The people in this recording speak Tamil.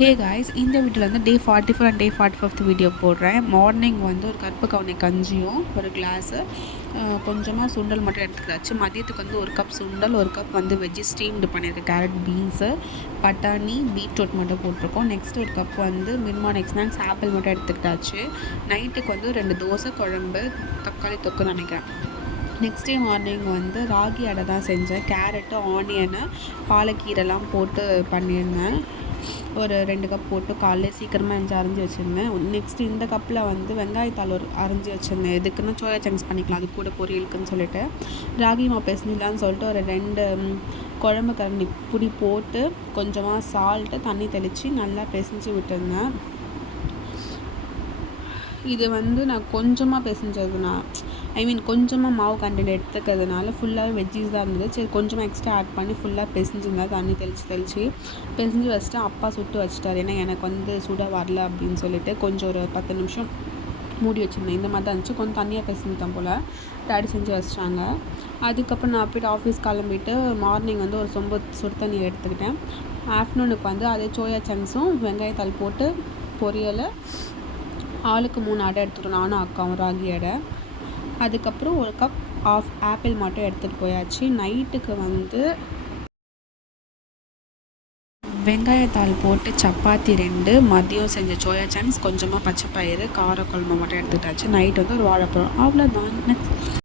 ஹே காய்ஸ், இந்த வீடியோவில் வந்து டே 44 அண்ட் டே 45 வீடியோ போடுறேன். மார்னிங் வந்து ஒரு கருப்பு கவுனி கஞ்சியும் ஒரு கிளாஸு கொஞ்சமாக சுண்டல் மட்டும் எடுத்துக்கிறாச்சு. மதியத்துக்கு வந்து ஒரு கப் சுண்டல், ஒரு கப் வந்து வெஜ்ஜி ஸ்டீம்டு பண்ணியிருக்கேன். கேரட், பீன்ஸு, பட்டாணி, பீட்ரூட் மட்டும் போட்டிருக்கோம். நெக்ஸ்ட் ஒரு கப் வந்து மிட் மார்னிங் ஸ்நாக்ஸ் ஆப்பிள் மட்டும் எடுத்துக்கிட்டாச்சு. நைட்டுக்கு வந்து 2 தோசை, குழம்பு, தக்காளி தொக்குன்னு நினைக்கிறேன். நெக்ஸ்ட் டே மார்னிங் வந்து ராகி அடை தான் செஞ்சேன். கேரட்டு, ஆனியனு, பாலக்கீரைலாம் போட்டு பண்ணியிருந்தேன். ஒரு 2 கப் போட்டு காலையில் சீக்கிரமாக எழுந்து அரைஞ்சி வச்சுருந்தேன். நெக்ஸ்ட்டு இந்த கப்பில் வந்து வெங்காயத்தாள் ஒரு அரைஞ்சி வச்சுருந்தேன். எதுக்குன்னா சோயா சங்க்ஸ் பண்ணிக்கலாம், அது கூட பொரியலுக்குன்னு சொல்லிட்டு. ராகி மாவு பிசைஞ்சிடலான்னு சொல்லிட்டு ஒரு 2 குழம்பு கரண்டி புளி போட்டு கொஞ்சமாக சால்ட்டு தண்ணி தெளித்து நல்லா பிசைஞ்சு விட்டுருந்தேன். இது வந்து நான் கொஞ்சமாக பிசைஞ்சதுனா கொஞ்சமாக மாவு கண்டென்ட் எடுத்துக்கிறதுனால ஃபுல்லாகவே வெஜ்ஜீஸ் தான் இருந்தது. சரி, கொஞ்சமாக எக்ஸ்ட்ரா ஆட் பண்ணி ஃபுல்லாக பிசைஞ்சிருந்தேன். தண்ணி தெளித்து பிசைஞ்சு வச்சுட்டு அப்பா சுட்டு வச்சுட்டார். ஏன்னா எனக்கு வந்து சுட வரல அப்படின்னு சொல்லிட்டு கொஞ்சம் ஒரு 10 நிமிஷம் மூடி வச்சுருந்தேன். இந்த மாதிரி தான் இருந்துச்சு. கொஞ்சம் தண்ணியாக பிசைஞ்சிட்டேன் போல். டாடி செஞ்சு வச்சிட்டாங்க. அதுக்கப்புறம் நான் போய்ட்டு ஆஃபீஸ் கிளம்பிட்டு மார்னிங் வந்து ஒரு சொம்பு சுடு தண்ணி எடுத்துக்கிட்டேன். ஆஃப்டர்நூனுக்கு வந்து அதே சோயா சங்க்ஸும் வெங்காயத்தாள் போட்டு பொரியலை ஆளுக்கு 3 அடை எடுத்துக்கிட்டோம், நானும் அக்காவும் ராகி அடை. அதுக்கப்புறம் ஒரு கப் ஆப்பிள் மட்டும் எடுத்துகிட்டு போயாச்சு. நைட்டுக்கு வந்து வெங்காயத்தாள் போட்டு சப்பாத்தி 2, மதியம் செஞ்ச சோயா சங்க்ஸ், கொஞ்சமாக பச்சை பயிறு, காரக்குழம்பு மட்டும் எடுத்துக்கிட்டாச்சு. நைட் வந்து ஒரு வாழைப்பழம், அவ்வளோதான்.